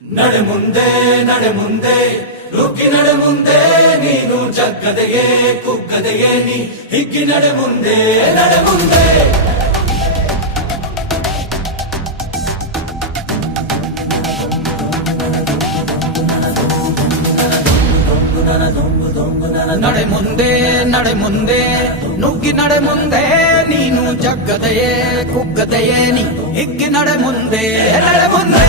ನಡೆ ಮುಂದೆ ನಡೆ ಮುಂದೆ ನುಗ್ಗಿ ನಡೆ ಮುಂದೆ ನೀನು ಜಗ್ಗದೆಯೇ ಕುಗ್ಗದೆಯೇ ನೀ ಹಿಗ್ಗಿ ನಡೆ ಮುಂದೆ ನಡೆ ಮುಂದೆ ನಡೆ ಮುಂದೆ ನಡೆ ಮುಂದೆ ನುಗ್ಗಿ ನಡೆ ಮುಂದೆ ನೀನು ಜಗ್ಗದೆಯೇ ಕುಗ್ಗದೆಯೇ ನೀ ಹಿಗ್ಗಿ ನಡೆ ಮುಂದೆ ನಡೆ ಮುಂದೆ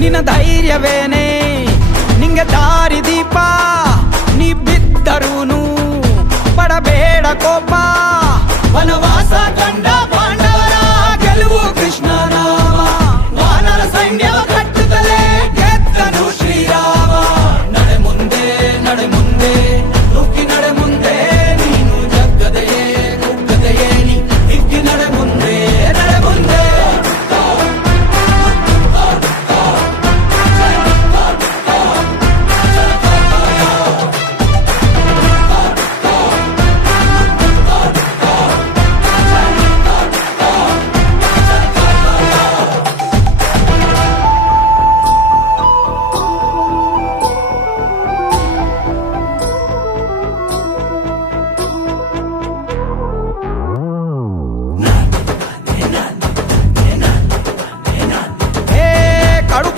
ನಿನ್ನ ಧೈರ್ಯವೇನೆ ನಿಂಗೆ ದಾರಿ ದೀಪ ನೀ ಬಿದ್ದರೂನು ಪಡಬೇಡ ಕೋಪ ವನವಾಸ ಕಂಡ ಪಾಂಡವರ ಗೆಲುವು ಕೃಷ್ಣ ನಾಮ ವಾನರ ಸೈನ್ಯವ ಕಟ್ಟುತ್ತಲೇ ಗೆದ್ದನು ಶ್ರೀರಾಮ ನಡೆ ಮುಂದೆ ನುಗ್ಗಿ ನಡೆ ಮುಂದೆ ನೀನು ಜಗ್ಗದೆಯೇ ಕುಗ್ಗದೆಯೇ ನೀ ಹಿಗ್ಗಿ ನಡೆ ಮುಂದೆ ನಡೆ ಮುಂದೆ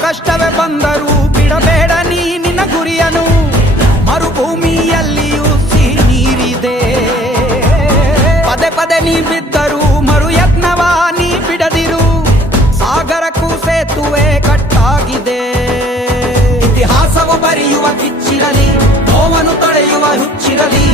ಕಷ್ಟವೇ ಬಂದರೂ ಬಿಡಬೇಡ ನೀ ನಿನ್ನ ಗುರಿಯನು ಮರುಭೂಮಿಯಲ್ಲಿಯೂ ಸಿಹಿ ನೀರಿದೆ ಪದೇ ಪದೇ ನೀ ಬಿದ್ದರೂ ಮರು ಯತ್ನವ ನೀ ಬಿಡದಿರು ಸಾಗರಕ್ಕೂ ಸೇತುವೆ ಕಟ್ಟಾಗಿದೆ ಇತಿಹಾಸವು ಬರೆಯುವ ಕಿಚ್ಚಿರಲಿ ನೋವನ್ನು ತಡೆಯುವ ಹುಚ್ಚಿರಲಿ